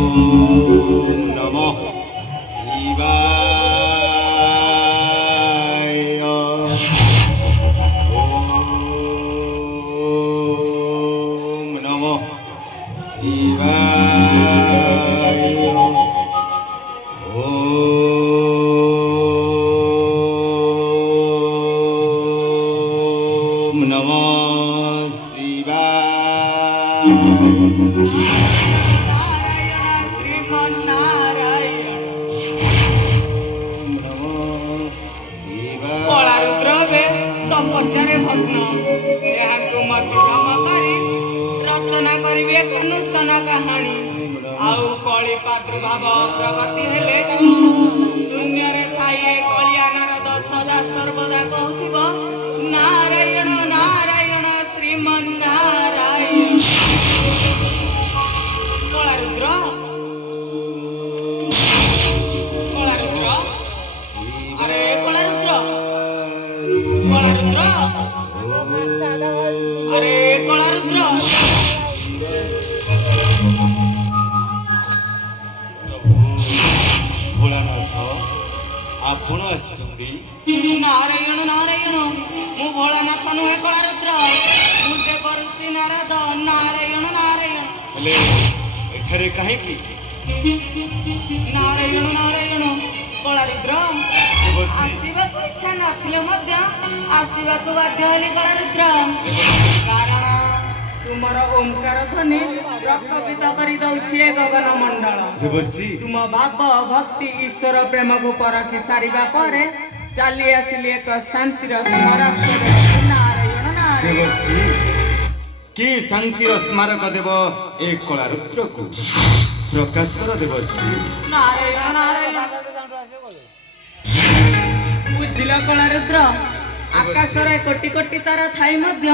नमः शिवाय। ओम नमः शिवाय। ओम नमः शिवाय। तपस्या भग्न रचना करिवे एक नूतन कहानी आउ कली प्रादुर्भाव प्रगति हेले शून्य थाए कलिया नारद सदा सर्वदा कहूथिब नारायण नारायण श्रीमन्नारायण। कलारुद्र कलारुद्र अरे कलारुद्र कलारुद्र अरे कलारुद्र भोलानाथ आपण आसिଛନ୍ତି। नारायण नारायण मु भोलानाथ नुहे कलारुद्र मु देव ऋषि नारद नारायण नारायण। हेले एठारे काहेकि? नारायण नारायण कलारुद्र आसीबाकु इच्छा नथिले मध्य आसीबाकु बाध्य हेली कलारुद्र कारण तुमर ओंकार ध्वनि रक्तपित करि दउछि गगन मंडल। देवर्षि तुम भाव भक्ति ईश्वर प्रेम को परखि सारिबा परे चाली आसिली एक शांतिर स्मरस्वर नारायण नारायण। देवर्षि कि शांतिर स्मारक देव एक कलारुद्र को प्रकाश कर देवर्षि। नारायण नारायण बुझिल कलारुद्र आकाशर कोटि कोटि तारा थाई मध्य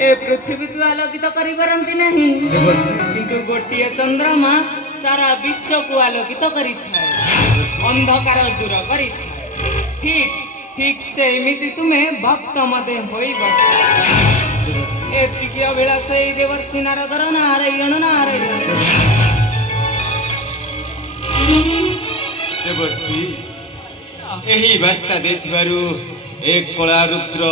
ए पृथ्वी को आलोकित करि पारंती नहीं किंतु गोटिए चंद्रमा सारा विश्व को आलोकित करि थाए अंधकार दूर करि थाए। ठीक ठीक से एमिति तुम्हें भक्त मते होई बस एतिकी अभिलाष ए देवर्षि नारदर नारायण नारायण। देवर्षि एही वार्ता देथिबारु एक कलारुद्र